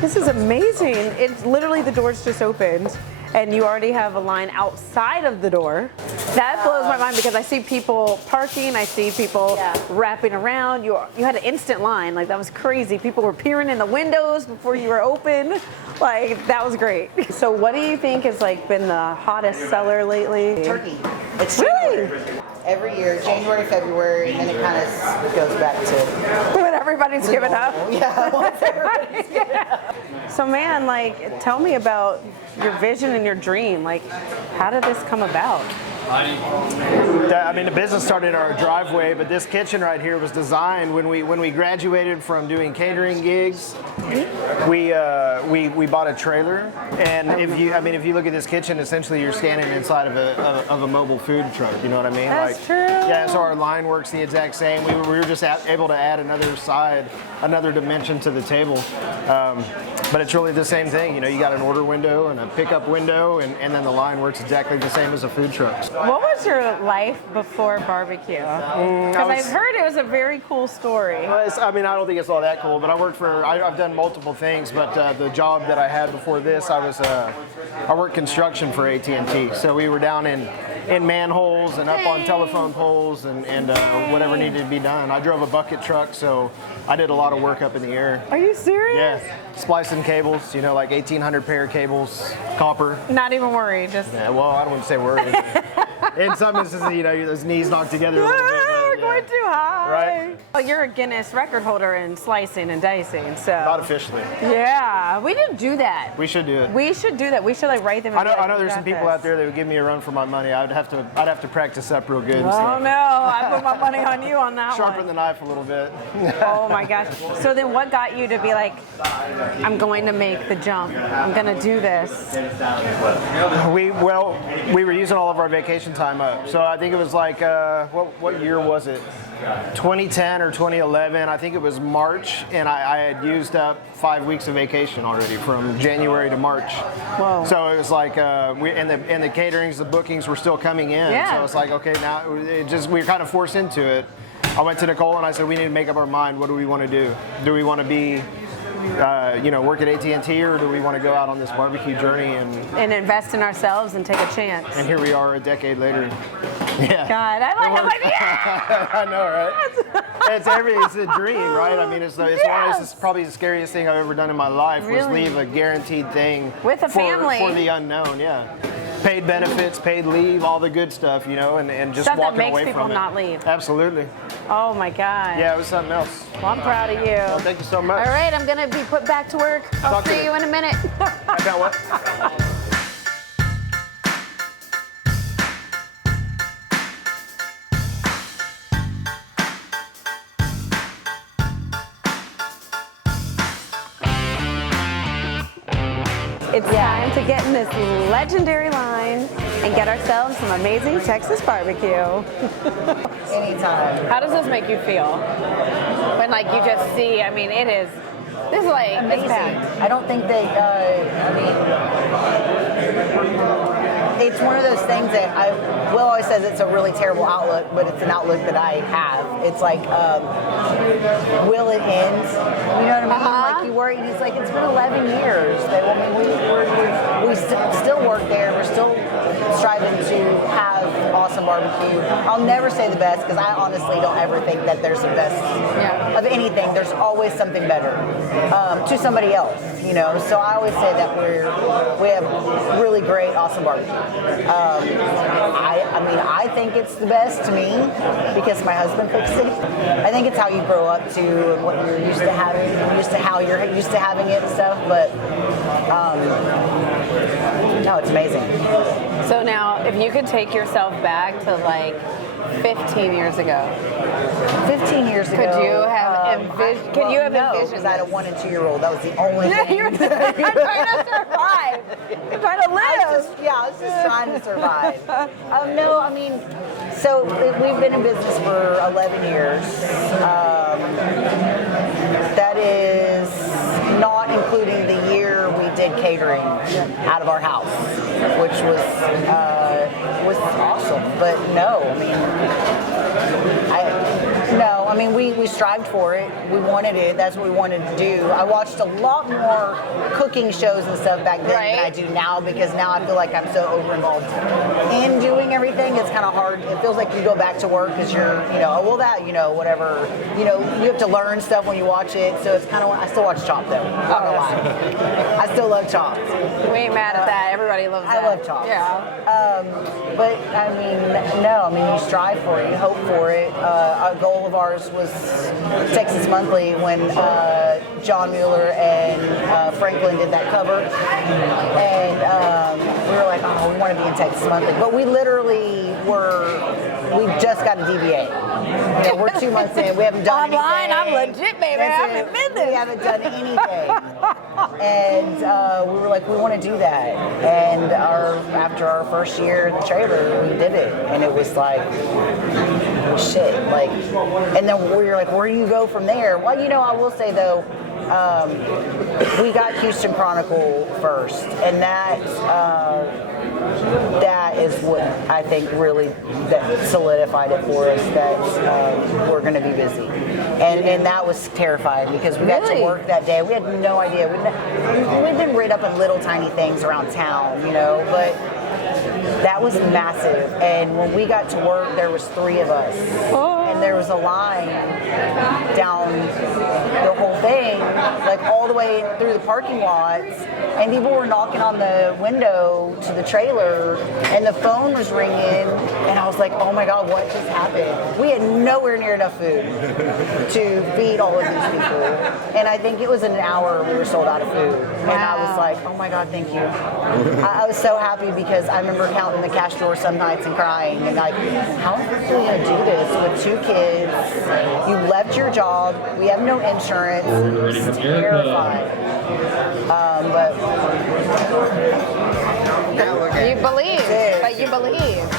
This is amazing. It's literally the door's just opened and you already have a line outside of the door. That blows my mind because I see people parking, I see people wrapping around. You had an instant line, like that was crazy. People were peering in the windows before you were open. Like that was great. So what do you think has like been the hottest seller lately? Turkey. It's really? Every year, January, February, and then it kind of goes back to when everybody's given up. Yeah, once everybody's given up. So man, like tell me about your vision and your dream. Like how did this come about? I mean, the business started in our driveway, but this kitchen right here was designed when we graduated from doing catering gigs. We bought a trailer, and if you look at this kitchen, essentially you're standing inside of a mobile food truck. You know what I mean? That's true. Yeah, so our line works the exact same. We were just able to add another dimension to the table. But it's really the same thing. You know, you got an order window and a pickup window, and then the line works exactly the same as a food truck. What was your life before barbecue? Because I've heard it was a very cool story. I mean, I don't think it's all that cool, but I've done multiple things, but the job that I had before this, I worked construction for AT&T. So we were down in manholes and up on telephone poles and whatever needed to be done. I drove a bucket truck, so I did a lot of work up in the air. Are you serious? Yeah, splicing cables, you know, like 1,800 pair of cables, copper. Not even worried, just... Yeah, well, I don't want to say worried. In some instances, you know, those knees knocked together a little bit. We're going too high. Right? Well, you're a Guinness record holder in slicing and dicing, so... Not officially. Yeah, we didn't do that. We should do it. We should do that. We should like write them. I know there's some people out there that would give me a run for my money. I'd have to practice up real good. Oh no, I put my money on you on that Sharpen one. the knife a little bit. Oh my gosh. So then what got you to be like, I'm going to make the jump. I'm going to do this. We were using all of our vacation time up. So I think it was like, what year was it? 2010 or 2011. I think it was March, and I had used up 5 weeks of vacation already from January to March. Whoa. So it was like, and the caterings, the bookings were still coming in. Yeah. So it's like, okay, now we were kind of forced into it. I went to Nicole and I said, we need to make up our mind. What do we want to do? Do we want to be work at AT&T, or do we want to go out on this barbecue journey and invest in ourselves and take a chance? And here we are a decade later. Yeah. God, I'm like, yeah. I know, right? It's a dream, right? I mean, it's probably the scariest thing I've ever done in my life. Really? Was leave a guaranteed thing with a family for the unknown. Yeah. Paid benefits, paid leave, all the good stuff, you know, and just stuff walking that makes away people from it. not leave. Absolutely. Oh my God. Yeah, it was something else. Well, I'm proud of you. Well, thank you so much. All right, I'm gonna be put back to work. I'll see you in a minute. About what? It's time to get in this legendary line and get ourselves some amazing Texas barbecue. Anytime. How does this make you feel? When like you just see, I mean, this is like amazing. I don't think that, it's one of those things that Will always says it's a really terrible outlook, but it's an outlook that I have. It's like, will it end? You know what I mean? Like you worry, he's like, it's been 11 years. We still work there. We're still striving to have awesome barbecue. I'll never say the best because I honestly don't ever think that there's the best of anything. There's always something better to somebody else, you know. So I always say that we have really great, awesome barbecue. I think it's the best to me because my husband cooks it. I think it's how you grow up to and what you're used to having, how you're used to having it and stuff. But no, it's amazing. So now, if you could take yourself back to like 15 years ago. 15 years ago. Could you have envisioned? Could you have envisioned? Because I had a 1 and 2 year old. That was the only thing. You're trying to survive. You're trying to live. I was just trying to survive. No, I mean, so we've been in business for 11 years. That is not including the year we did catering out of our house, which was awesome. But no, I mean, I mean, we strived for it. We wanted it. That's what we wanted to do. I watched a lot more cooking shows and stuff back then than I do now, because now I feel like I'm so over-involved in doing everything. It's kind of hard. It feels like you go back to work because you're, oh, well, that, whatever. You have to learn stuff when you watch it. So it's kind of, I still watch Chopped, though. Not gonna lie. I still love Chopped. We ain't mad at that. Everybody loves that. I love Chopped. Yeah. But I mean, no. I mean, you strive for it. You hope for it. A goal of ours was Texas Monthly when John Mueller and Franklin did that cover, and we were like, oh, we want to be in Texas Monthly, but we literally we just got a DBA. We're 2 months in. We haven't done online. anything. I'm legit, baby. I haven't been there. We haven't done anything. And we were like, we want to do that. And after our first year in the trailer, we did it. And it was like, shit. Like, and then we were like, where do you go from there? Well, I will say though, we got Houston Chronicle first, and that is what I think really that solidified it for us, that we're going to be busy, and that was terrifying because we got to work that day. We had no idea. We'd been writ up in little tiny things around town, but that was massive. And when we got to work, there was 3 of us, and there was a line down the whole thing, like all the way through the parking lots, and people were knocking on the window to the trailer, and the phone was ringing, and I was like, oh my God, what just happened? We had nowhere near enough food to feed all of these people, and I think it was in an hour we were sold out of food. And I was like, oh my God, thank you. I was so happy because I remember counting the cash drawer some nights and crying, and like, how are we going to do this with 2 kids? You left your job, we have no insurance, it's terrifying. But you believe, but you believe.